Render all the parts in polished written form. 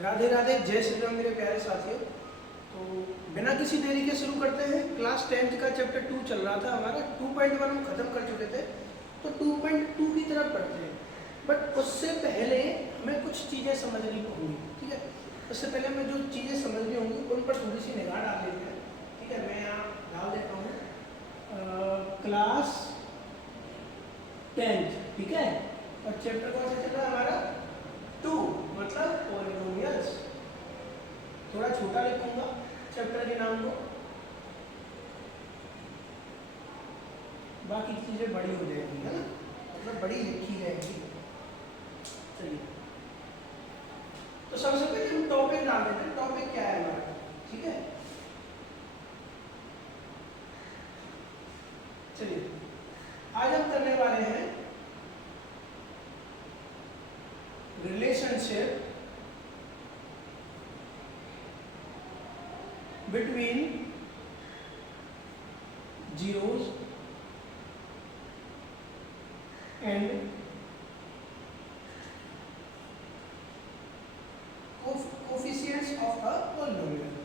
राधे राधे, जय श्री राम मेरे प्यारे साथियों। तो बिना किसी देरी के शुरू करते हैं। क्लास 10th का चैप्टर 2 चल रहा था हमारा। 2.1 हम खत्म कर चुके थे, तो 2.2 की तरफ पढ़ते हैं। बट उससे पहले हमें कुछ चीज़ें समझनी होंगी, ठीक है। उससे पहले हमें जो चीज़ें समझनी होंगी उन पर थोड़ी सी निगाह डाल लेते हैं, ठीक है। मैं यहाँ डाल देता हूँ क्लास 10th, ठीक है। और चैप्टर कौन सा चल रहा है हमारा? 2, मतलब पॉलिनोमियल्स। थोड़ा छोटा लिखूंगा चैप्टर के नाम को, बाकी चीजें बड़ी हो जाएंगी, है ना, मतलब बड़ी लिखी जाएगी। चलिए, तो सबसे पहले हम टॉपिक डाल देते हैं। टॉपिक क्या है हमारा, ठीक है। चलिए, आज हम करने वाले हैं relationship between zeros and coefficients of a polynomial.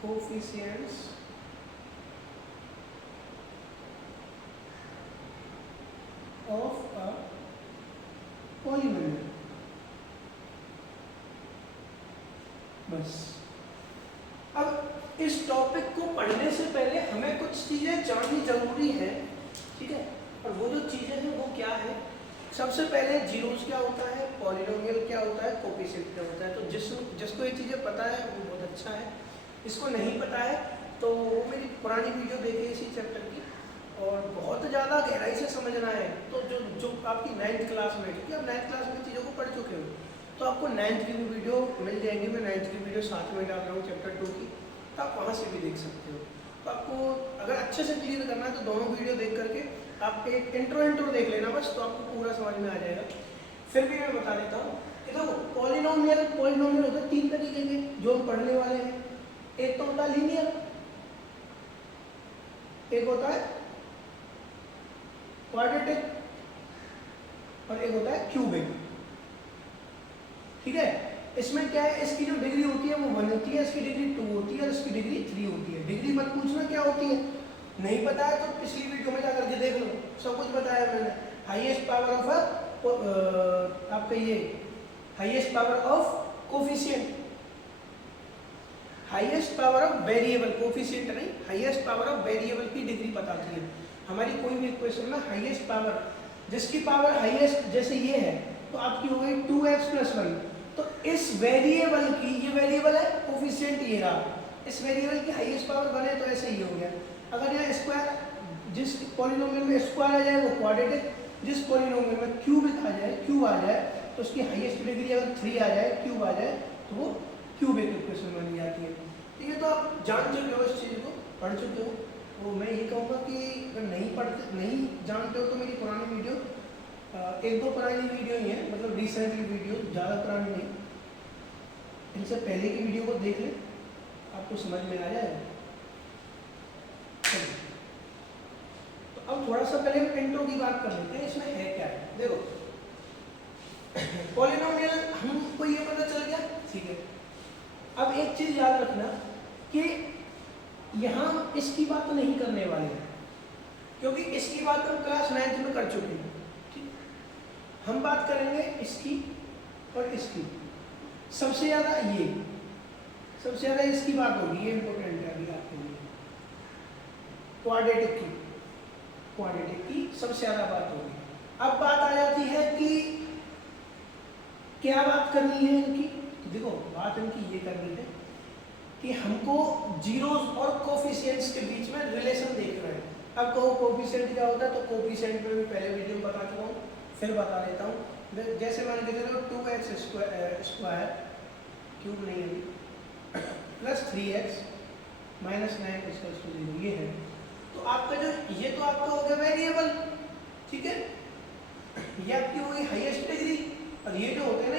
Coefficients of a polynomial. बस। अब इस टॉपिक को पढ़ने से पहले हमें कुछ चीज़ें जाननी जरूरी है, ठीक है। और वो जो चीज़ें हैं वो क्या है? सबसे पहले जीरोस क्या होता है, पॉलिनोमियल क्या होता है, कोफिशिएंट क्या होता है। तो जिसको ये चीज़ें पता है वो बहुत अच्छा है। इसको नहीं पता है तो वो मेरी पुरानी वीडियो देखिए इसी चैप्टर की। और बहुत ज़्यादा गहराई से समझना है तो जो आपकी 9th क्लास में, क्योंकि आप 9th क्लास में चीज़ों को पढ़ चुके हो, तो आपको 9th की भी वीडियो मिल जाएंगी। मैं 9th की वीडियो साथ में डाल रहा हूँ चैप्टर 2 की, तो आप वहाँ से भी देख सकते हो। तो आपको अगर अच्छे से क्लियर करना है तो दोनों वीडियो देख करके आप एक इंट्रो देख लेना बस, तो आपको पूरा समझ में आ जाएगा। फिर भी मैं बता देता हूँ कि देखो, पॉलिनोमियल होता है 3 तरीके के जो हम पढ़ने वाले हैं। एक तो होता है लीनियर, एक होता है क्वाड्रेटिक, और एक होता है क्यूबिक, ठीक है। इसमें क्या है, इसकी जो डिग्री होती है वो 1 होती है, इसकी डिग्री 2 होती है और इसकी डिग्री 3 होती है। डिग्री मत पूछना क्या होती है, नहीं पता है तो पिछली वीडियो में जाकर के देख लो, सब कुछ बताया मैंने। हाईएस्ट पावर ऑफ आपका ये highest power of coefficient, highest power of variable, coefficient नहीं, हाईएस्ट पावर ऑफ वेरिएबल की डिग्री बताती है हमारी कोई भी इक्वेशन में। हाईएस्ट पावर, जिसकी पावर हाईएस्ट जैसे ये है तो आपकी हो गई 2x + 1। तो इस वेरिएबल की, ये वेरिएबल है, कोफिशिएंट ये रहा, इस वेरिएबल की हाईएस्ट पावर बने तो ऐसे ही हो गया। अगर यहाँ स्क्वायर, जिस पॉलिनोमियल में स्क्वायर आ जाए वो क्वाड्रेटिक, जिस पॉलिनोमियल में क्यूब आ जाए तो उसकी हाईएस्ट डिग्री अगर 3 आ जाए, क्यूब आ जाए, तो वो क्यूबिक इक्वेशन बन जाती है। ठीक है, तो आप जान चुके हो इस चीज़ को, पढ़ चुके हो। तो मैं ये कहूँगा कि अगर नहीं जानते हो तो मेरी पुरानी वीडियो, 1-2 पुरानी वीडियो ही है, मतलब रिसेंटली वीडियो, ज़्यादा पुरानी नहीं, इनसे पहले की वीडियो को देख लें, आपको समझ में आ जाएगा। तो अब थोड़ा सा पहले हम इंट्रो की बात कर लेते हैं, इसमें है क्या है। देखो, पॉलिनोमियल हमको ये पता चल गया, ठीक है। अब एक चीज़ याद रखना कि यहाँ हम इसकी बात तो नहीं करने वाले हैं, क्योंकि इसकी बात हम क्लास 9th में कर चुके हैं। हम बात करेंगे इसकी और इसकी, सबसे ज़्यादा इसकी बात होगी, ये इंपॉर्टेंट है अभी आपके लिए। क्वाड्रेटिक की सबसे ज़्यादा बात होगी। अब बात आ जाती है कि क्या बात करनी है इनकी। देखो, बात इनकी ये करनी है कि हमको जीरोस और कोफिशिएंट्स के बीच में रिलेशन देखना है। अब कहो कोफिशिएंट क्या होता है, तो कोफिशिएंट में भी पहले वीडियो में बता चुका हूँ, फिर बता देता हूँ। जैसे मान के चलो 2x स्क्वायर क्यूब नहीं है प्लस 3x - 9 = 0, ये है। तो आपका जो ये तो आपका हो गया वेरिएबल, ठीक है, ये आपकी हो गई हाईएस्ट डिग्री। और ये जो होते हैं ना,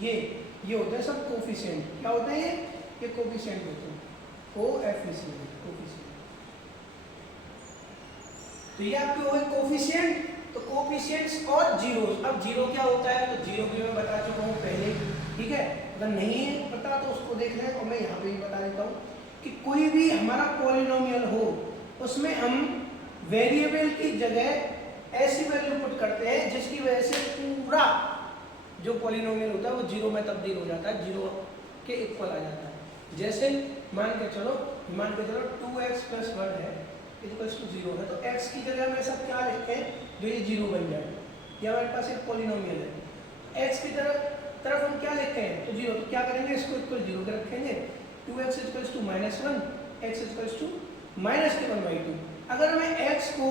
ये होते हैं सब कोफिशिएंट। क्या होते हैं ये कोफिशिएंट होते हैं, कोएफिशिएंट। तो ये आपके हो गए कोफिशिएंट तो कोफिशिएंट्स और जीरोस। अब जीरो क्या होता है तो जीरो भी मैं बता चुका हूँ पहले, ठीक है। अगर नहीं है पता तो उसको देख लें, और मैं यहाँ पे भी बता देता हूँ कि कोई भी हमारा पॉलिनोमियल हो उसमें हम वेरिएबल की जगह ऐसी वैल्यू पुट करते हैं जिसकी वजह से पूरा जो पॉलिनोमियल होता है वो जीरो में तब्दील हो जाता है, जीरो के इक्वल आ जाता है। जैसे मान के चलो 2x + 1 है इक्वल्स टू 0 है, तो x की जगह में सब क्या लिखें जो ये जीरो बन जाए। ये हमारे पास एक पॉलिनोमियल है, x की तरफ हम क्या लिखते हैं तो जीरो, तो क्या करेंगे इसको इक्वल जीरो के रखेंगे। 2x = -1, x = -1/2। अगर मैं x को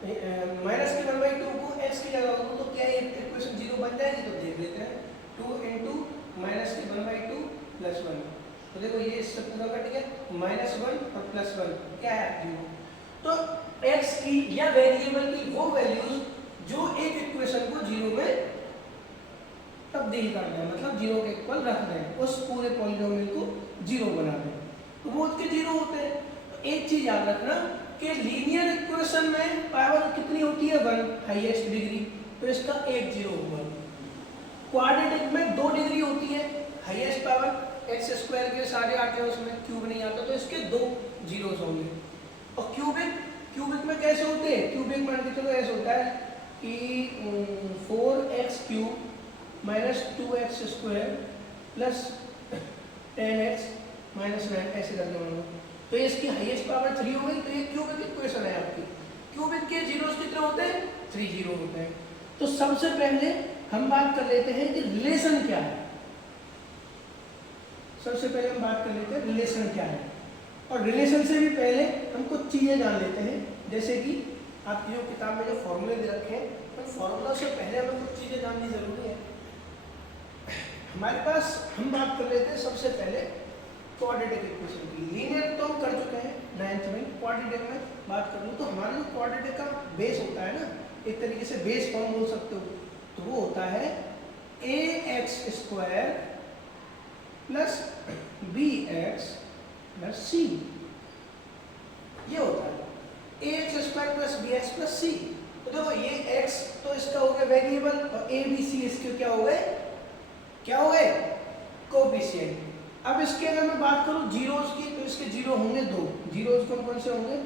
-1/2 को x की जगह रखूं तो क्या ये इक्वेशन जीरो बन जाएगी, तो देख लेते हैं। 2 × -1/2 + 1, तो देखो ये इससे पूरा कट गया, -1 और +1 क्या है जीरो। तो x की या वेरिएबल की वो वैल्यूज जो एक इक्वेशन को जीरो में तब्दील कर दें, मतलब जीरो के इक्वल रख दें, उस पूरे पॉलिनोमियल को जीरो बना दें, तो वो उसके जीरो होते हैं। तो एक चीज याद रखना कि लीनियर इक्वेशन में पावर कितनी होती है 1 हाईएस्ट डिग्री, तो इसका एक जीरो होगा। क्वाड्रेटिक में 2 डिग्री होती है, हाईएस्ट पावर x² के सारे आते हैं उसमें, क्यूब नहीं आता, तो इसके 2 जीरोस होंगे। और क्यूबिक में कैसे होते हैं, क्यूबिक मान के चलो ऐसे होता है कि 4x³ - 2x² + 10x - 9 ऐसे करके मान लो, तो इसकी हाईएस्ट पावर 3 हो गई, तो ये क्यूबिक इक्वेशन है आपकी। क्यूबिक के जीरोस कितने होते हैं 3 जीरो होते हैं। तो सबसे पहले हम बात कर लेते हैं कि रिलेशन क्या है। सबसे पहले हम बात कर लेते हैं रिलेशन क्या है, और रिलेशन से भी पहले हम कुछ चीजें जान लेते हैं, जैसे कि आपकी जो किताब में जो फॉर्मूले दे रखे हैं, तो फॉर्मूला से पहले हमें कुछ चीजें जाननी जरूरी है। हमारे पास हम बात कर लेते हैं सबसे पहले क्वाड्रेटिक इक्वेशन की। लीनियर तो हम कर चुके हैं 9th में, क्वाड्रेटिक में बात कर लूँ तो हमारा जो क्वाड्रेटिक का बेस होता है ना, एक तरीके से बेस फॉर्म बोल सकते हो, तो वो होता है ax² + bx + c। ये होता है ax² + bx + c। तो देखो ये x तो इसका हो गया वेरिएबल, और a b c इसके क्या हो गए कोएफिशिएंट। अब इसके अगर मैं बात करूं जीरोस की, तो इसके जीरो होंगे 2। जीरोस कौन से होंगे,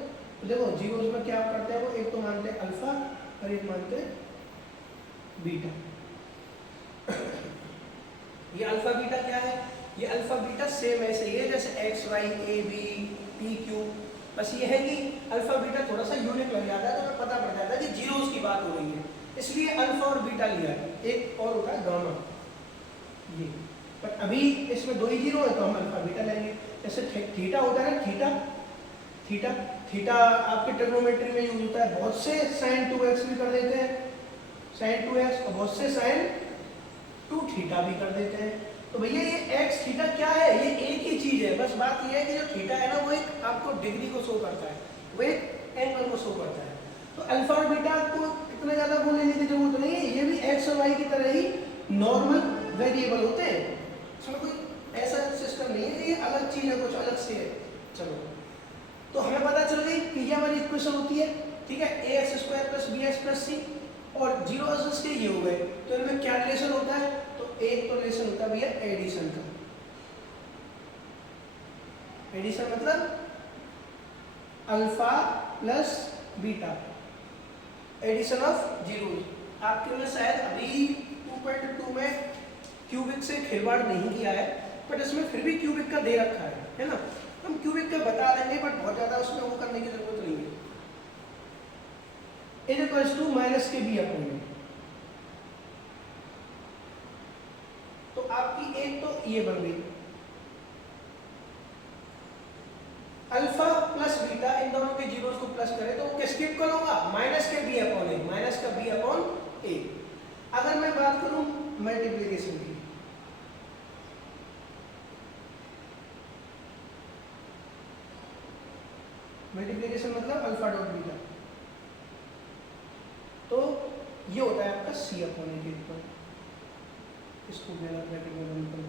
तो देखो जीरोस में क्या करते हैं वो, एक तो मानते हैं अल्फा और एक मानते हैं बीटा। ये अल्फा बीटा क्या है, ये अल्फा बीटा सेम ऐसे ही है जैसे x y a b p q, बस ये है कि अल्फा बीटा थोड़ा सा यूनिक लग जाता है, तो हमें पता पड़ जाता है कि जीरोस की बात हो रही है, इसलिए अल्फा और बीटा लिया है। एक और होता है गामा, ये पर अभी इसमें 2 ही जीरो है तो हम अल्फा बीटा लेंगे। जैसे थीटा होता है ना, थीटा आपके ट्रिग्नोमेट्री में यूज होता है, बहुत से sin 2x भी कर देते हैं sin 2x, और बहुत से sin 2θ भी कर देते हैं। तो भैया ये x थीटा क्या है, ये एक ही चीज है, बस बात ये है कि जो थीटा है ना वो एक आपको डिग्री को शो करता है, वो एक एंगल को शो करता है। तो अल्फा और बीटा को इतना ज्यादा वो लेने की जरूरत नहीं है, ये भी x और y की तरह ही नॉर्मल वेरिएबल होते हैं, इसमें कोई ऐसा सिस्टम नहीं है, ये अलग चीज है, कुछ अलग से है। चलो तो हमें पता चल गई कि ये वाली इक्वेशन होती है, ठीक है, ax² + bx + c, और जीरो के ये हो गए, तो इनमें क्या रिलेशन होता है, तो एक तो रिलेशन होता है भैया एडिशन का। एडिशन मतलब alpha + beta, addition of zeros. आपके में शायद अभी 2.2 में क्यूबिक से खिलवाड़ नहीं किया है, बट इसमें फिर भी क्यूबिक का दे रखा है ना, हम क्यूबिक का बता देंगे, बट बहुत ज्यादा उसमें वो करने की जरूरत नहीं है। a - के b अपॉन में, तो आपकी एक तो ये बन गई अल्फा + बीटा, इन दोनों के जीरोस को प्लस करें तो किसके इक्वल होगा, -के b अपॉन a, -का b अपॉन a। अगर मैं बात करूं मल्टीप्लिकेशन की, मल्टीप्लिकेशन मतलब अल्फा डॉट बीटा, तो ये होता है आपका c अपॉन a के इक्वल, इसको ब्रैकेट में बंद करो,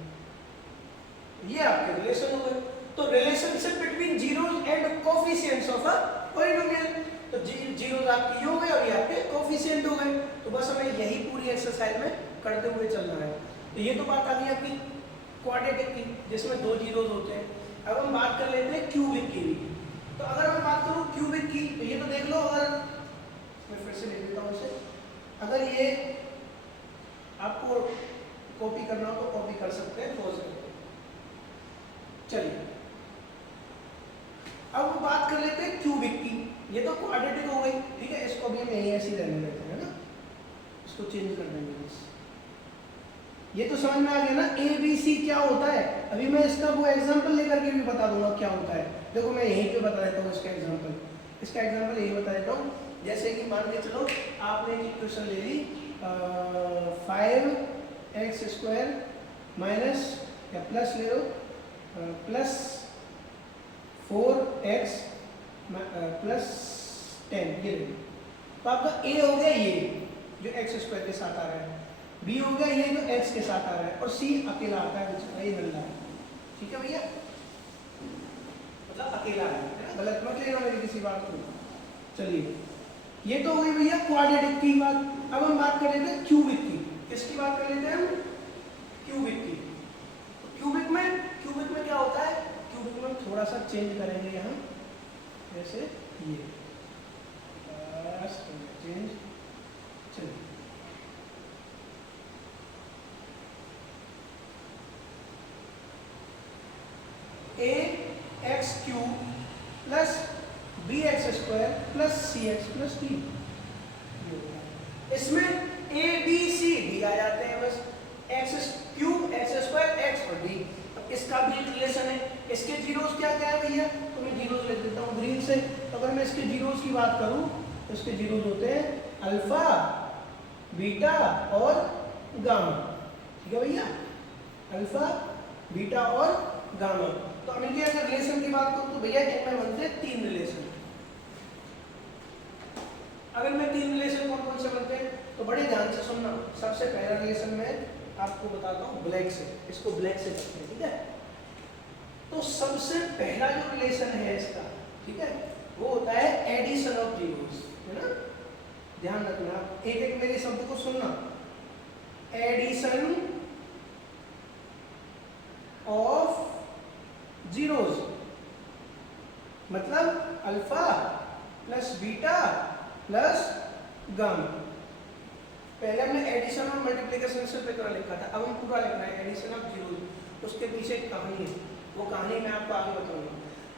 ये आपके रिलेशन हो गए। तो relationship between zeros and coefficients of a polynomial, तो जीरोस आपकी ये हो गए और ये आपके कोएफिशिएंट हो गए। बस हमें यही पूरी एक्सरसाइज में करते हुए चलना है। तो ये तो बात आ गई आपकी क्वाड्रेटिक की, जिसमें 2 जीरोज होते हैं। अब हम बात कर लेते हैं क्यूबिक की भी। तो अगर मैं बात करूँ क्यूबिक की, तो ये तो देख लो, अगर मैं फिर से लिख देता हूँ इसे, अगर ये आपको कॉपी करना हो तो कॉपी कर सकते हैं, पॉज करके। चलिए अब हम बात कर लेते हैं क्यूबिक की। ये तो क्वाड्रेटिक हो गई, ठीक है, इसको भी हम यही ऐसे ही रहने देते हैं ना, इसको चेंज कर देंगे बस। ये तो समझ में आ गया ना ए बी सी क्या होता है। अभी मैं इसका वो एग्जांपल लेकर के भी बता दूंगा क्या होता है। देखो मैं यहीं पे बता देता हूँ इसका एग्जांपल। इसका एग्जांपल यही बता देता हूँ, जैसे कि मान के चलो आपने एक इक्वेशन ले ली 5x² माइनस या प्लस ले लो प्लस 4x प्लस 10, ये ले लो। तो आपका ए हो गया ये जो x² के साथ आ रहा है, बी हो गया ये जो x के साथ आ रहा है, और सी अकेला आता है, ये नल्ला है। ठीक है भैया, मतलब अकेला है ना, गलत मत लेना मेरी किसी बात को। चलिए ये तो हो गई भैया क्वाड्रेटिक की बात। अब हम बात कर लेते हैं क्यूबिक की। किसकी बात कर लेते हैं हम? क्यूबिक की। तो क्यूबिक में क्या होता है? क्यूबिक में थोड़ा सा चेंज करेंगे यहाँ, जैसे ये चेंज। चलिए ax³ plus bx² plus cx plus d। इसमें a b c d आ जाते हैं बस, x³ x² x और d। इसका भी एक रिलेशन है। इसके जीरोस क्या क्या है भैया? तो मैं जीरोस लिख देता हूँ ग्रीन से। तो अगर मैं इसके जीरोस की बात करूँ तो इसके जीरोस होते हैं अल्फा, बीटा और गामा। ठीक है भैया, अल्फा, बीटा और गामा। तो हम इनके अगर रिलेशन की बात करूँ तो भैया इनमें बनते हैं 3 रिलेशन। अगर मैं 3 रिलेशन कौन कौन से बनते हैं तो बड़े ध्यान से सुनना। सबसे पहला रिलेशन मैं आपको बताता हूँ ब्लैक से, इसको ब्लैक से करते हैं, ठीक है। तो सबसे पहला जो रिलेशन है इसका, ठीक है, वो होता है एडिशन ऑफ जीरोस, है ना। ध्यान रखना, एक एक मेरे शब्द को सुनना। एडिशन ऑफ जीरोस मतलब alpha plus beta plus gamma. पहले हमने एडिशन और मल्टीप्लिकेशन से पेपर लिखा था, अब हम पूरा लिख रहे हैं एडिशन ऑफ जीरोस। उसके पीछे एक कहानी है, वो कहानी मैं आपको आगे बताऊंगा।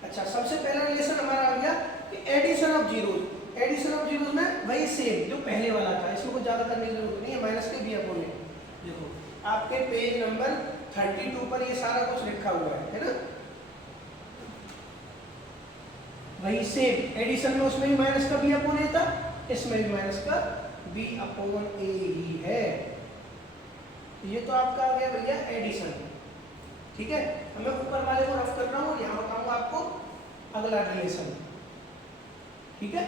अच्छा, सबसे पहला रिलेशन हमारा आ गया कि addition of zeros. Addition of zeros में वही सेम जो पहले वाला था, इसमें कुछ ज्यादा करने की जरूरत नहीं है, माइनस के भी अपोन है। देखो आपके पेज नंबर 32 पर ये सारा कुछ लिखा हुआ है ना। वही सेम एडिशन में उसमें भी माइनस का बी अपोन ए था, इसमें भी माइनस का बी अपोन ए ही है। ये तो आपका आ गया भैया एडिशन, ठीक है। मैं ऊपर वाले को रफ कर रहा हूँ और यहाँ बताऊंगा आपको अगला रिलेशन, ठीक है।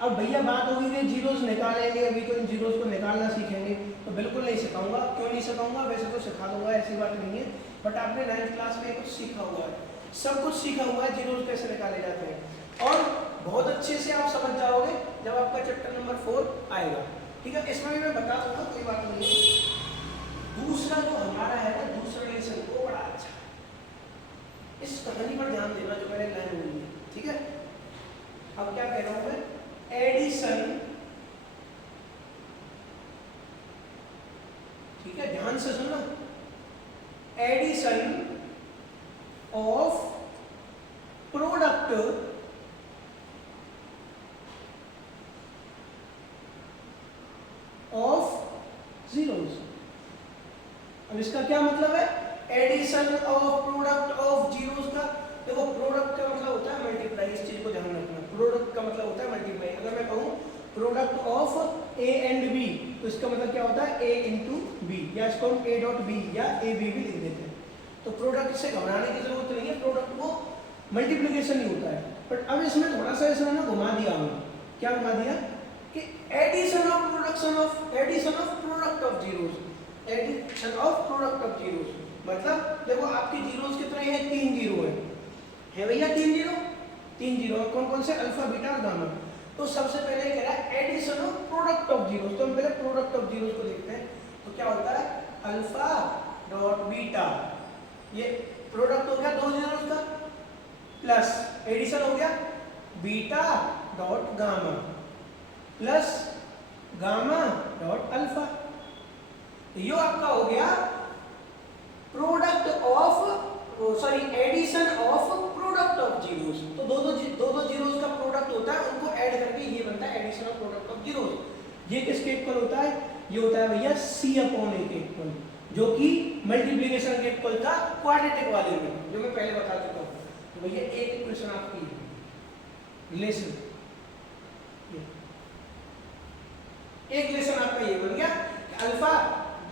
अब भैया बात होगी कि जीरोस निकालेंगे, अभी तो इन जीरोस को निकालना सीखेंगे, तो बिल्कुल नहीं सिखाऊंगा। क्यों नहीं सिखाऊंगा? वैसे तो सिखा दूंगा, ऐसी बात नहीं है, बट आपने 9th क्लास में कुछ सीखा हुआ है, सब कुछ सीखा हुआ है, जीरोस कैसे निकाले जाते हैं, और बहुत अच्छे से आप समझ जाओगे जब आपका चैप्टर नंबर 4 आएगा, ठीक है। इसमें भी मैं बता दूंगा, कोई बात नहीं है। दूसरा जो हमारा है ना, दूसरा रिलेशन वो बड़ा अच्छा है, इस कहानी पर ध्यान देना जो मैंने लाइन बोली है, ठीक है। अब क्या कह रहा हूं मैं? एडिशन, ठीक है, ध्यान से सुनना। Addition of product of zeros. अब इसका क्या मतलब है? Addition of product of zeros का, देखो प्रोडक्ट का मतलब होता है मल्टीप्लाई, इस चीज को ध्यान रखना। प्रोडक्ट का मतलब होता है मल्टीप्लाई। अगर मैं कहूँ product of A and B, तो इसका मतलब क्या होता है? ए इंटू बी, या इसको हम ए डॉट बी या ए बी भी लिख देते हैं। तो प्रोडक्ट से घबराने की जरूरत नहीं है, प्रोडक्ट को मल्टीप्लिकेशन ही होता है। बट अब इसमें थोड़ा सा इसमें ना घुमा दिया हमने। क्या घुमा दिया? कि addition of production of, addition of product of zeros, addition of product of zeros मतलब देखो आपकी जीरोस कितने हैं? 3 जीरो है भैया, 3 जीरो। कौन कौन से? अल्फा, बीटा और गामा। तो सबसे पहले कह रहा है addition of product product of zeros, तो हम पहले प्रोडक्ट ऑफ जीरोस को देखते हैं। तो क्या होता है, अल्फा डॉट बीटा, ये प्रोडक्ट हो गया दो जीरोस का, प्लस एडिशन हो गया beta dot gamma plus gamma dot alpha. ये आपका हो गया product of, sorry addition of product of zeros. तो दो दो जीरोस का प्रोडक्ट होता है, उनको ऐड करके ये बनता है addition of product of zeros. ये किसके इक्वल होता है, ये होता है भैया c अपॉन a के इक्वल, जो कि मल्टीप्लिकेशन के इक्वल था क्वाड्रेटिक वाले में, जो मैं पहले बता चुका हूं। तो भैया एक इक्वेशन आपकी रिलेशन, एक रिलेशन आपका ये बन गया कि alpha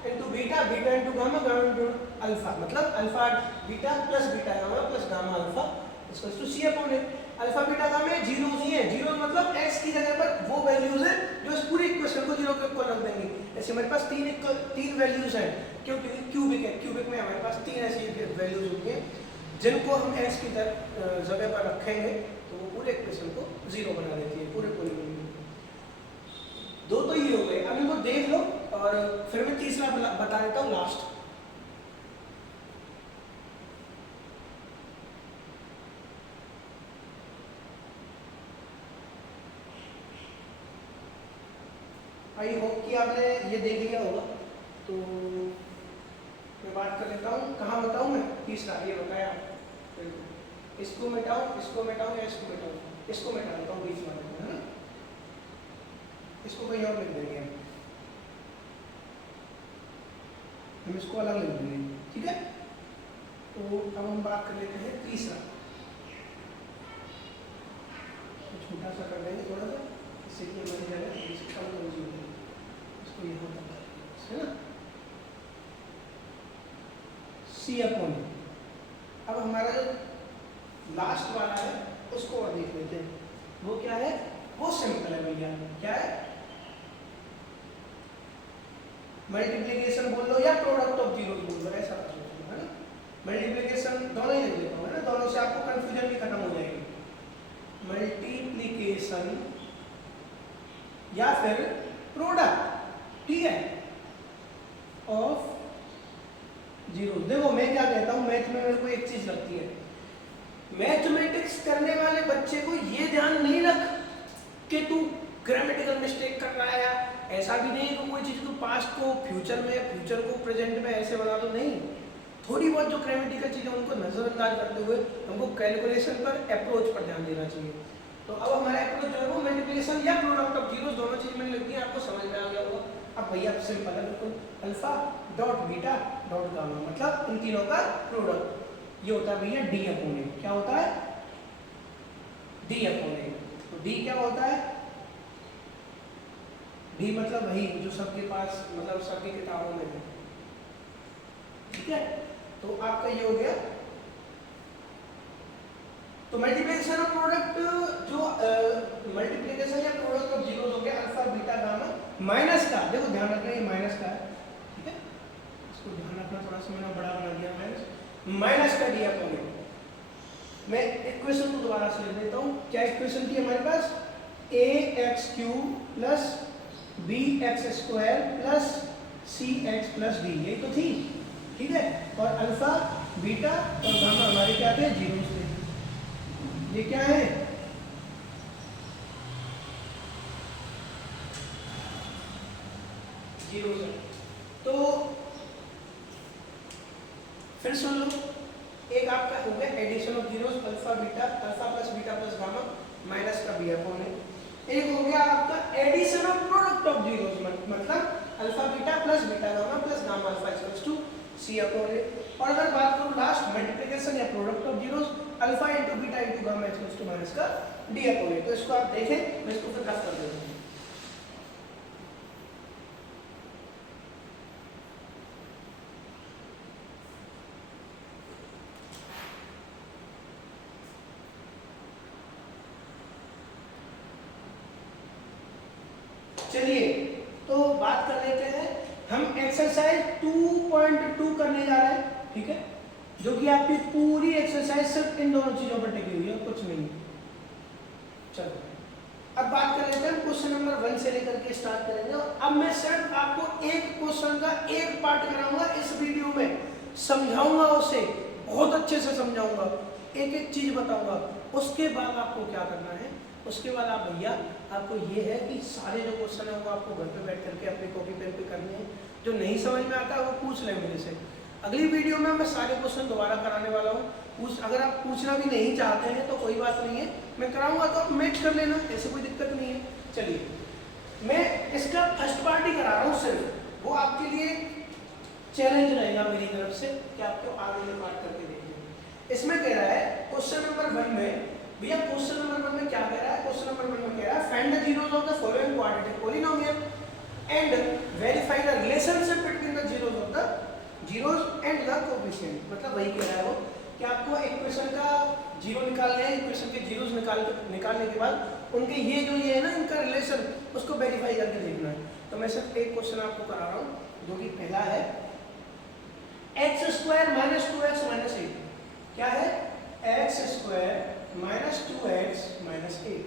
into beta, beta into gamma, gamma into alpha, मतलब alpha beta plus beta gamma plus gamma alpha equals to c upon a। Alpha beta gamma zeros ही है, जीरो मतलब x की जगह पर वो वैल्यूज है जो इस पूरी इक्वेशन को जीरो के इक्वल रख देंगे। ऐसे हमारे पास तीन वैल्यूज हैं, क्योंकि क्यूबिक है, क्यूबिक में हमारे पास तीन ऐसी वैल्यूज होती हैं जिनको हम x की जगह पर रखेंगे तो वो पूरे इक्वेशन को जीरो बना देती है, पूरे पॉलीगॉन। दो तो ये हो गए, अब इनको देख लो और फिर मैं तीसरा बता देता हूँ लास्ट। आई होप कि आपने ये देख लिया होगा। तो मैं बात कर लेता हूँ, कहाँ बताऊँ मैं, तीसरा ये बताया, इसको मिटाऊँ या इसको मिटाऊँ, इसको मिटा देता हूँ बीच वाले में, है ना, इसको कहीं और लिख देंगे हम इसको अलग लिख देंगे, ठीक है। तो अब हम बात कर लेते हैं तीसरा, तो छोटा सा कर देंगे थोड़ा सा, इससे कि हमारी जगह इसको कम हो जाए, इसको यहाँ तक, है ना, c अपॉन। अब हमारा जो लास्ट वाला है उसको और देख लेते हैं, वो क्या है, वो सिंपल है भैया, क्या है, मल्टीप्लिकेशन बोल लो या प्रोडक्ट ऑफ जीरो बोल लो, ऐसा सोचो, है ना। मल्टीप्लिकेशन दोनों ही लिख देता हूँ, है ना, दोनों से आपको कंफ्यूजन भी खत्म हो जाएगी। मल्टीप्लिकेशन या फिर प्रोडक्ट, ठीक है, ऑफ जीरो। देखो मैं क्या कहता हूँ, मैथ में मेरे को एक चीज लगती है, मैथमेटिक्स करने वाले बच्चे को ये ध्यान नहीं रख कि तू ग्रामेटिकल मिस्टेक कर रहा है, ऐसा भी नहीं कि कोई चीज को पास्ट को फ्यूचर में, फ्यूचर को प्रेजेंट में ऐसे बना दो, नहीं। थोड़ी बहुत जो ग्रामेटिकल चीजें उनको नजरअंदाज करते हुए हमको कैलकुलेशन पर, अप्रोच पर ध्यान देना चाहिए। तो अब हमारा अप्रोच जो है वो मल्टीप्लिकेशन या प्रोडक्ट ऑफ जीरोस, दोनों चीज मैंने लिख दी, आपको समझ में आ गया होगा। अब भैया सिंपल है बिल्कुल, alpha dot beta dot gamma, मतलब इन तीनों का प्रोडक्ट, ये होता है भैया डी अपॉन ए। क्या होता है, डी अपॉन ए। तो डी क्या होता है, डी मतलब वही जो सबके पास, मतलब सबकी किताबों में है, ठीक है। तो आपका ये हो गया, तो मल्टीप्लिकेशन ऑफ प्रोडक्ट, जो मल्टीप्लिकेशन या प्रोडक्ट ऑफ जीरोस हो गया अल्फा बीटा गामा, माइनस का, देखो ध्यान रखना ये माइनस का है, ठीक है, इसको ध्यान रखना, थोड़ा सा मैंने बड़ा बना दिया, माइनस का दिया अपने। मैं इक्वेशन को दोबारा से लिख देता हूँ, क्या इक्वेशन थी हमारे पास, a x cube plus b x square plus c x plus d, यही तो थी, ठीक है। और अल्फा बीटा और गामा हमारे क्या थे, जीरो थे, ये क्या है, जीरो है। तो फिर सुन लो, एक आपका हो गया addition of zeros, alpha beta, alpha plus beta plus gamma minus का बी अपॉन ए। एक हो गया आपका addition of product of zeros, मतलब alpha beta plus beta gamma plus gamma alpha equals to c upon a. और अगर बात करूं लास्ट मल्टीप्लिकेशन या product of zeros, alpha into beta into gamma equals to minus का d upon ए। तो इसको आप देखें, मैं इसको फिर रफ कर देता हूं। चलिए तो बात कर लेते हैं, हम एक्सरसाइज 2.2 करने जा रहे हैं, ठीक है, जो कि आपकी पूरी एक्सरसाइज सिर्फ इन दोनों चीजों पर टिकी हुई है, कुछ नहीं। चलो अब बात कर लेते हैं, कुछ क्वेश्चन नंबर 1 से लेकर के स्टार्ट करेंगे। और अब मैं सिर्फ आपको एक क्वेश्चन का एक पार्ट कराऊंगा इस वीडियो में, समझाऊंगा उसे, बहुत अच्छे से समझाऊंगा, एक एक चीज बताऊंगा। उसके बाद आपको क्या करना है, उसके बाद आप भैया आपको ये है कि सारे जो क्वेश्चन है वो आपको घर पे बैठ करके अपने कॉपी पेन पे करने हैं। जो नहीं समझ में आता है वो पूछ लें मेरे से। अगली वीडियो में मैं सारे क्वेश्चन दोबारा कराने वाला हूँ। अगर आप पूछना भी नहीं चाहते हैं तो कोई बात नहीं है, मैं कराऊंगा तो आप मैच कर लेना, ऐसे कोई दिक्कत नहीं है। चलिए मैं इसका फर्स्ट पार्ट ही करा रहा हूँ सिर्फ, वो आपके लिए चैलेंज रहेगा मेरी तरफ से कि आपको आगे में पार्ट करके देखिए। इसमें कह रहा है क्वेश्चन नंबर 1 में, भैया क्वेश्चन नंबर 1 में क्या कह रहा है, क्वेश्चन नंबर 1 में कह रहा है find the zeros of the following quadratic polynomial and verify the relationship between the zeros of the zeros and the coefficient. मतलब वही कह रहा है वो कि आपको इक्वेशन का जीरो निकालना है, इक्वेशन के जीरोस निकालने के बाद उनके ये जो ये है ना इनका रिलेशन, उसको वेरीफाई करके देखना है। तो मैं सिर्फ एक क्वेश्चन आपको करा रहा हूँ जो कि पहला है x square minus 2x minus 8। क्या है, x square minus 2x minus 8।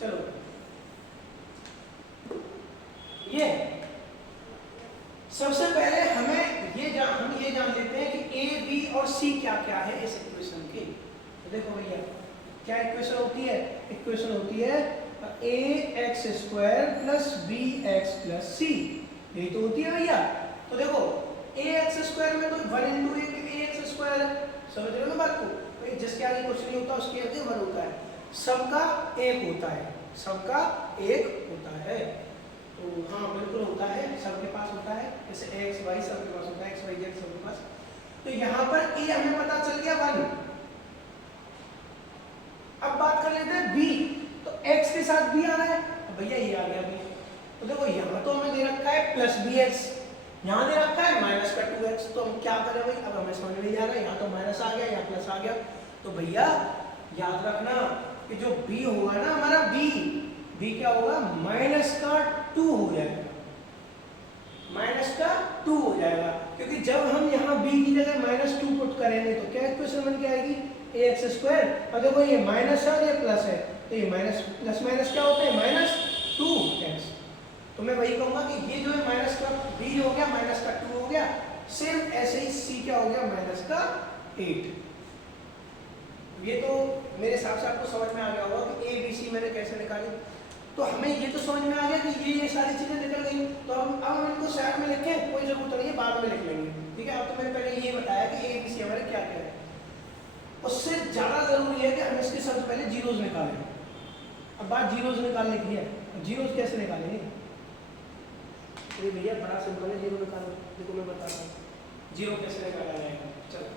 चलो ये सबसे पहले हमें ये जान लेते हैं कि a b और c क्या क्या है इस इक्वेशन की। तो देखो भैया क्या इक्वेशन होती है, इक्वेशन होती है ax square plus bx plus c, यही तो होती है भैया। तो देखो ax स्क्वायर में तो 1 इंटू ax स्क्वायर है, समझ रहे हो ना बात को। तो जिसके आगे कुछ नहीं होता उसके आगे 1 होता है, सबका एक होता है, सबका एक होता है। तो हाँ बिल्कुल होता है, सबके पास होता है, जैसे x y सबके पास होता है, x y z सबके पास। तो यहाँ पर a हमें पता चल गया 1। अब बात कर लेते हैं b, तो x के साथ b आ रहा है, तो भैया ये आ गया b। तो देखो यहाँ तो हमें दे रखा है प्लस bx, यहाँ दे रखा है माइनस का 2x। तो हम क्या करें भाई, अब हमें समझ नहीं आ रहा है, यहाँ तो माइनस आ गया, यहाँ प्लस आ गया। तो भैया याद रखना कि जो b होगा ना हमारा b क्या होगा, माइनस का 2 हो जाएगा, माइनस का 2 हो जाएगा। क्योंकि जब हम यहाँ b की जगह माइनस 2 पुट करेंगे तो क्या इक्वेशन बन के आएगी, ax स्क्वायर। और देखो ये माइनस है और ये प्लस है, तो ये माइनस प्लस माइनस क्या होता है, माइनस 2x। तो मैं वही कहूंगा कि ये जो है माइनस का b हो गया, माइनस का 2 हो गया। सिर्फ ऐसे ही c क्या हो गया, माइनस का 8। ये तो मेरे हिसाब से आपको समझ में आ गया होगा कि a b c मैंने कैसे निकाली। तो हमें ये तो समझ में आ गया कि ये सारी चीजें निकल गई। तो अब इनको साइड में लिखें, कोई जरूरत नहीं है, बाद में लिख लेंगे, ठीक है। अब तो मैंने पहले ये बताया कि a b c हमारे क्या क्या है। उससे ज्यादा जरूरी है कि हम इसके सबसे पहले जीरोस निकालें। अब बात जीरोस निकालने की है, जीरोस कैसे निकालेंगे, तो भैया बड़ा सिंपल है, जीरो निकालो। देखो मैं बताता हूँ जीरो कैसे निकाला जाएगा। चलो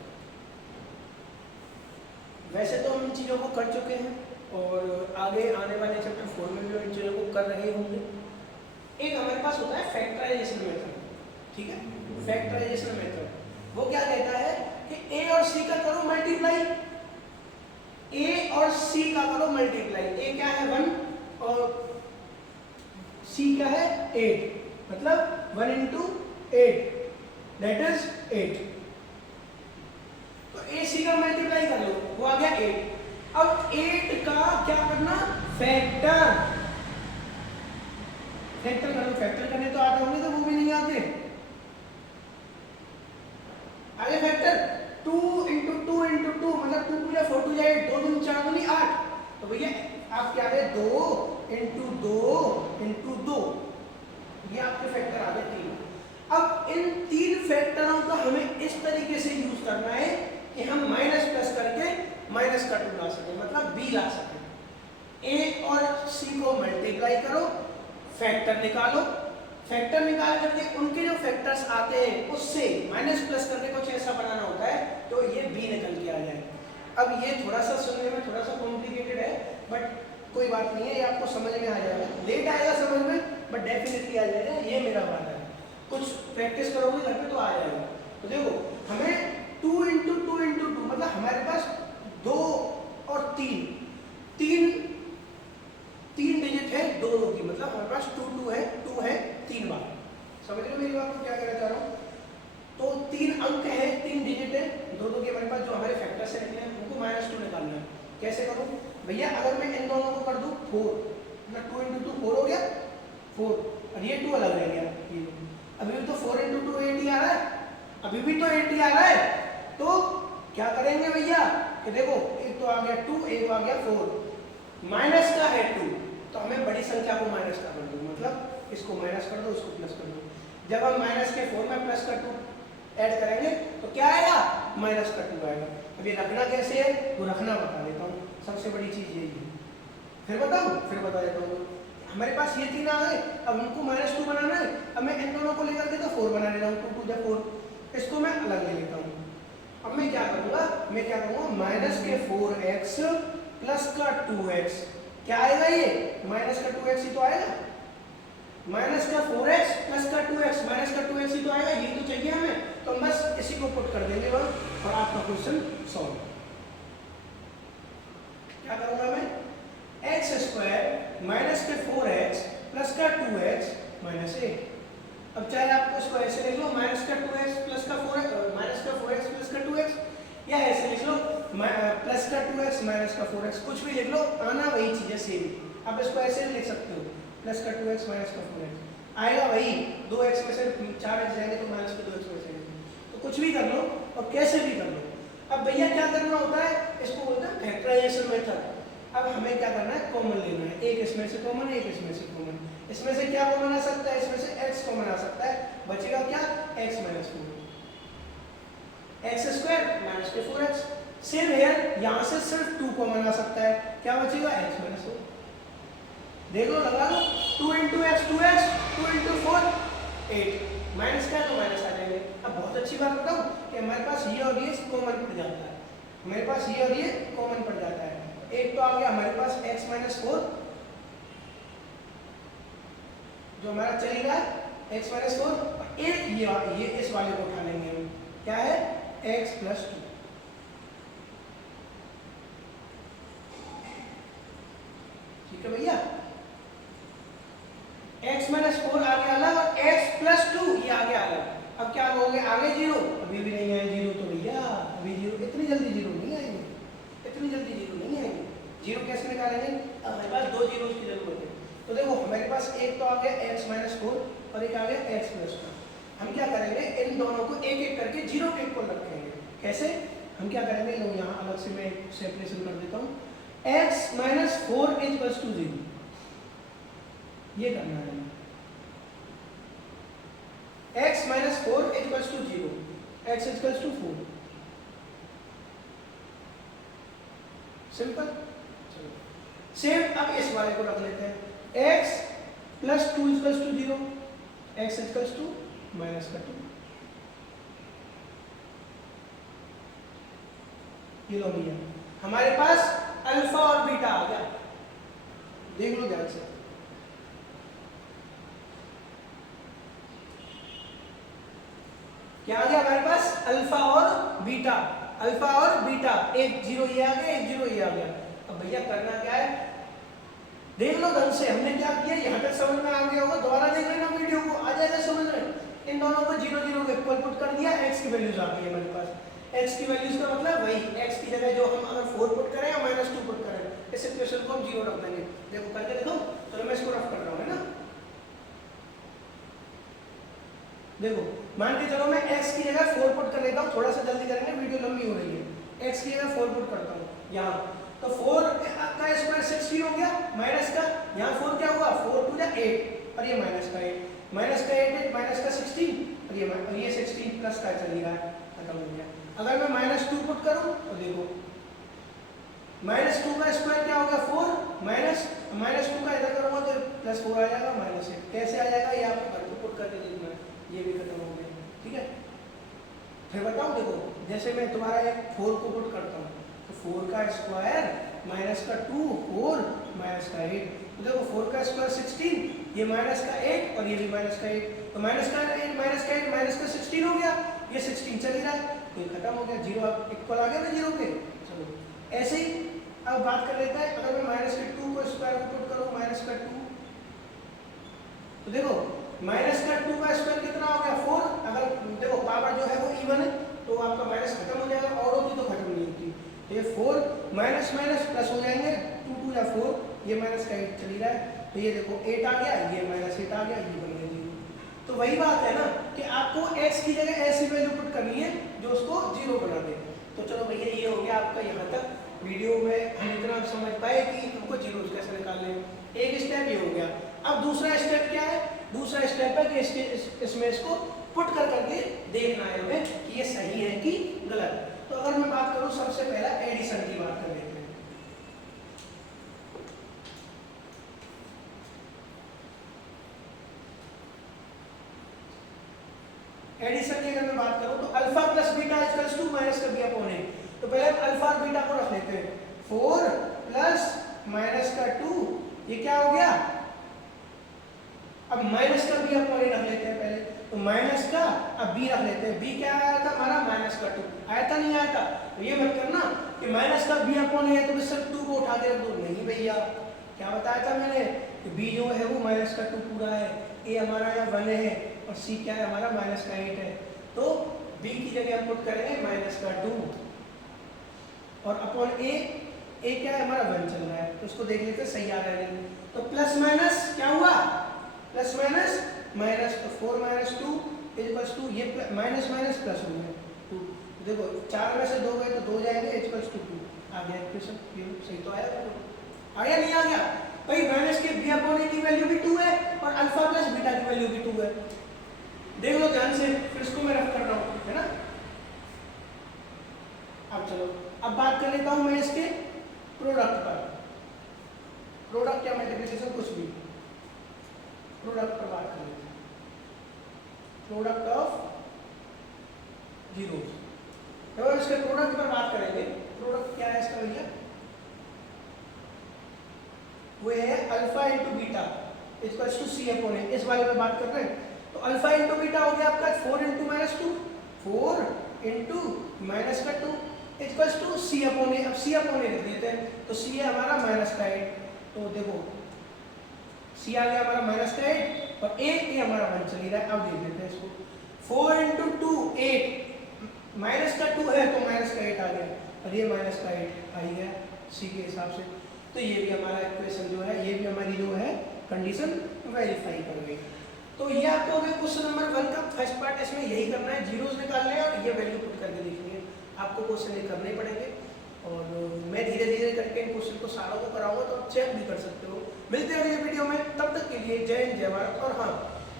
वैसे तो हम इन चीज़ों को कर चुके हैं और आगे आने वाले चैप्टर 4 में भी इन चीज़ों को कर रहे होंगे। एक हमारे पास होता है फैक्टराइजेशन मेथड, ठीक है। फैक्टराइजेशन मेथड वो क्या कहता है कि a और c का करो मल्टीप्लाई, a और c का करो मल्टीप्लाई। a क्या है 1 और c क्या है 8, मतलब 1 इंटू 8 दैट इज 8। तो a c का मल्टीप्लाई कर लो, वो आ गया 8। अब 8 का क्या करना, फैक्टर कर लो। फैक्टर करने तो आते होंगे, तो वो भी नहीं आते। आगे फैक्टर 2 इंटू 2 इंटू 2 मतलब 2 पूरा 4 टू जाए 2 दूनी 4 दूनी 8। तो भैया आप क्या है 2 इंटू 2 इंटू 2, ये आपके फैक्टर आ गए 3। अब इन 3 फैक्टरों का हमें इस तरीके से यूज करना है कि हम माइनस प्लस करके माइनस का 2 ला सके, मतलब b ला सके। a और c को मल्टीप्लाई करो, फैक्टर निकालो, फैक्टर निकाल करके उनके जो फैक्टर्स आते हैं उससे माइनस प्लस करके कुछ ऐसा बनाना होता है तो ये b निकल के आ जाए। अब ये थोड़ा सा सुनने में थोड़ा सा कॉम्प्लिकेटेड है, बट कोई बात नहीं है, ये आपको समझ में आ जाएगा। लेट आएगा समझ में, बट डेफिनेटली आ जाएगा, ये मेरा वादा है। कुछ प्रैक्टिस करोगे घर पे तो आ जाएगा। तो देखो हमें 2 इंटू 2 इंटू 2 मतलब हमारे पास 2 और 3 डिजिट है, 2 की, मतलब हमारे पास 2 है 3 बार। समझ रहे हो मेरी बात को, क्या कहना चाह रहा हूँ। तो 3 अंक है, 3 डिजिट है, 2 के हमारे पास जो हमारे फैक्टर से निकले हैं उनको -2 निकालना है। कैसे करूँ भैया, अगर मैं इन दोनों को कर दूँ 4, मतलब 2 इंटू 2 4 हो गया 4 और ये 2 अलग रह गया ये अभी भी तो 4 इंटू 2 8 ही आ रहा है अभी भी तो 8 ही आ रहा है तो क्या करेंगे भैया कि देखो एक तो आ गया 2 एक आ गया 4 माइनस का है 2 तो हमें बड़ी संख्या को माइनस कर दो मतलब इसको माइनस कर दो इसको प्लस कर दो जब हम माइनस के 4 में प्लस का 2 ऐड करेंगे तो क्या आएगा माइनस का 2 आएगा अब ये रखना कैसे है वो रखना बता देता हूँ सबसे बड़ी चीज यही है फिर बता देता हूँ हमारे पास ये तीन आ गए अब उनको -2 बनाना है अब मैं इन दोनों को लेकर के तो 4 बना ले रहा हूँ 2 2 4 इसको मैं अलग ले लेता हूँ अब मैं क्या करूँगा माइनस के 4x प्लस का 2x क्या आएगा ये माइनस का 2x ही तो आएगा माइनस का 4x प्लस का 2x माइनस का 2x ही तो आएगा यही तो चाहिए हमें तो हम बस इसी को पुट कर देंगे और आपका क्वेश्चन सॉल्व क्या करूँगा मैं एक्स स्क्वायर माइनस के 4x प्लस का 2x माइनस 8 अब चाहे आपको इसको ऐसे लिख लो माइनस का 2x प्लस का 4x प्लस का 2x या ऐसे लिख लो प्लस का 2x माइनस का 4x कुछ भी लिख लो आना वही चीज़ है सेम आप इसको ऐसे लिख सकते हो प्लस का 2x माइनस का 4x आएगा वही 2x में से 4x जाएंगे तो माइनस का 2x में से तो कुछ भी कर लो और कैसे भी कर लो अब भैया क्या करना होता है इसको बोलते हैं फैक्टराइजेशन मेथड अब हमें क्या करना है कॉमन लेना है एक इसमें से कॉमन एक इसमें से कॉमन इसमें से क्या कॉमन आ सकता है इसमें से x कॉमन आ सकता है बचेगा क्या x minus 4 x square minus के 4x सेम हेयर यहाँ से सिर्फ 2 कॉमन आ सकता है क्या बचेगा x माइनस 4 देख लो लगा लो 2 into x 2x 2 into 4 8 minus का है तो माइनस आ जाएंगे अब बहुत अच्छी बात बताऊँ कि हमारे पास ये और ये कॉमन पड़ जाता है हमारे पास ये और ये कॉमन पड़ जाता है एक तो आ गया हमारे पास x माइनस 4 जो हमारा चलेगा x माइनस 4 और एक ये इस वाले को उठा लेंगे हम क्या है x प्लस 2 ठीक है भैया x माइनस 4 आ गया अलग और x प्लस 2 ये आ गया अलग अब क्या हो गया आगे जीरो अभी भी नहीं आए जीरो तो भैया अभी जीरो इतनी जल्दी जीरो नहीं आएंगे इतनी जल्दी जीरो नहीं आएंगे जीरो कैसे निकालेंगे हमारे पास 2 जीरो की जरूरत है तो देखो हमारे पास एक तो आ गया x माइनस 4 और एक आ गया x प्लस 2 हम क्या करेंगे इन दोनों को एक एक करके जीरो के इक्वल रखेंगे कैसे हम क्या करेंगे लो यहाँ अलग से मैं सेपरेशन कर देता हूँ x माइनस 4 इक्वल्स टू 0 ये करना है x minus 4 equals to 0 x equals to 4 simple same अब इस वाले को रख लेते हैं x plus 2 equals to 0 x equals to minus का 2 ये लो भैया हमारे पास अल्फा और बीटा आ गया देख लो ध्यान से क्या आ गया हमारे पास अल्फा और बीटा एक जीरो ये आ गया एक जीरो ये आ गया अब भैया करना क्या है देख लो ढंग से हमने क्या किया यहाँ तक समझ में आ गया होगा दोबारा देख लेना वीडियो को आ जाएगा समझ में इन दोनों को जीरो जीरो के इक्वल पुट कर दिया x की वैल्यूज आ गई हमारे पास x की वैल्यूज का मतलब वही x की जगह जो हम अगर 4 पुट करें या -2 पुट करें इस इक्वेशन को हम जीरो रख देंगे देखो करके देखो चलो मैं इसको रफ कर रहा हूँ है ना देखो मान के चलो मैं x की जगह 4 पुट कर लेता हूँ थोड़ा सा जल्दी करेंगे वीडियो लंबी हो रही है x की जगह 4 पुट करता हूँ यहाँ तो 4 का स्क्वायर 16 हो गया माइनस का यहाँ 4 क्या हुआ 4 टू 8 और ये माइनस का 8 माइनस का 16 और ये 16 प्लस का चल रहा है खत्म हो गया अगर मैं -2 पुट करूँ तो देखो -2 का स्क्वायर क्या होगा 4 -2 का इधर करूँगा तो +4 आ जाएगा -8 कैसे आ जाएगा ये आपको घर को पुट करके देखना है ये भी खत्म हो गया ठीक है फिर बताऊँ देखो जैसे मैं तुम्हारा एक 4 को पुट करता हूँ तो 4 का स्क्वायर माइनस का 2 4 माइनस का 8 तो देखो 4 का स्क्वायर 16 ये माइनस का 8 और ये भी माइनस का 8 तो माइनस का 8 माइनस का 16 हो गया ये 16 चल ही रहा है तो ये खत्म हो गया जीरो अब इक्वल आ गया ना जीरो के चलो ऐसे ही अब बात कर लेते हैं अगर मैं -2 को स्क्वायर को पुट करूँ -2 तो देखो -2 का स्क्वायर कितना हो गया 4 अगर देखो पावर जो है वो इवन है तो आपका माइनस खत्म हो जाएगा और होती तो खत्म नहीं होती तो ये 4 माइनस प्लस हो जाएंगे 2 2 या 4 ये माइनस का 8 चली रहा है तो ये देखो 8 आ गया, ये -8 आ गया, ये बन गया 0। तो वही बात है ना कि आपको x की जगह ऐसी वैल्यू पुट करनी है जो उसको 0 बना दे। तो चलो भैया ये हो गया आपका यहाँ तक। वीडियो में हम इतना समझ पाए कि हमको जीरोस कैसे निकालने हैं। एक स्टेप ये हो गया। अब दूसरा स्टेप क्या है? दूसरा स्टेप है कि इसमें इसको पुट कर करके देखना है हमें कि ये सही है कि गलत। तो अगर मैं बात करूं सबसे पहला एडिशन की बात कर लेते हैं। एडिशन की अगर मैं बात करूं तो alpha plus beta equals to minus का बी अपॉन ए। तो पहले हम अल्फा और बीटा को रख लेते हैं। 4 प्लस माइनस का 2, ये क्या हो गया? अब माइनस का बी अपॉन ए रख लेते हैं पहले। तो माइनस का अब बी रख लेते हैं। बी क्या आया था हमारा? माइनस का 2 आया था, नहीं आया था? तो ये मत करना कि माइनस का बी अपॉन ए है तो सिर्फ 2 को उठा के रख दो। नहीं भैया, क्या बताया था मैंने कि बी जो है वो माइनस का 2 पूरा है, ए हमारा यहाँ 1 है और सी क्या है हमारा? माइनस का 8 है। तो बी की जगह हम पुट करेंगे माइनस का 2 और अपॉन ए क्या है हमारा? 1 चल रहा है। तो इसको देख लेते हैं सही आ रहा है नहीं। तो प्लस माइनस क्या हुआ? प्लस माइनस माइनस, तो 4 माइनस 2 इक्वल्स 2, ये माइनस माइनस प्लस हो गया 2। देखो 4 में से 2 गए तो 2 जाएंगे, इक्वल्स टू 2 आ गया इक्वेशन। ये सही तो आया, आया नहीं आ गया? भाई माइनस के बी अपॉन ए की वैल्यू भी 2 है और अल्फा प्लस बीटा की वैल्यू भी 2 है। देख लो ध्यान से, फिर इसको मैं रफ कर रहा हूँ, है ना? अब चलो, अब बात कर लेता हूँ मैं इसके प्रोडक्ट पर। प्रोडक्ट या मल्टीप्लिकेशन कुछ भी, प्रोडक्ट पर बात कर लेते हैं। Product of zeros. जब हम इसके प्रोडक्ट पर बात करेंगे, प्रोडक्ट क्या है इसका भैया? वो है alpha into beta equals to c upon a. इस वाले में बात कर रहे हैं। तो अल्फा इंटू बीटा हो गया आपका 4 इंटू माइनस 2, 4 इंटू माइनस का 2 इक्वल्स टू सी अपॉन ए। अब सी अपॉन ए लिख देते हैं। तो सी है हमारा माइनस का 8। तो देखो सी आ गया हमारा माइनस का 8 और ए हमारा 1 चल रहा है। अब देख लेते हैं इसको। 4 इंटू 2 8, माइनस का 2 है तो माइनस का 8 आ गया और ये माइनस का 8 आ गया सी के हिसाब से। तो ये भी हमारा इक्वेशन जो है, ये भी हमारी जो है कंडीशन वेरीफाई कर गई। तो ये आपको अगर क्वेश्चन नंबर 1 का फर्स्ट पार्ट इसमें यही करना है, जीरोस निकालने हैं और ये वैल्यू पुट करके देखनी है। आपको क्वेश्चन ये करने पड़ेंगे और मैं धीरे धीरे करके इन क्वेश्चन को सारों को कराऊंगा तो आप चेक भी कर सकते हो। मिलते हैं अगले वीडियो में, तब तक के लिए जय हिंद जय भारत। और हाँ,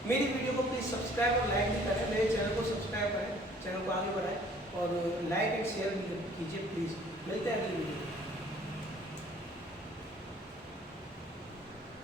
मेरी वीडियो को प्लीज़ सब्सक्राइब और लाइक भी करें, मेरे चैनल को सब्सक्राइब करें, चैनल को आगे बढ़ाएं और लाइक एंड शेयर भी कीजिए प्लीज़। मिलते हैं अगली वीडियो।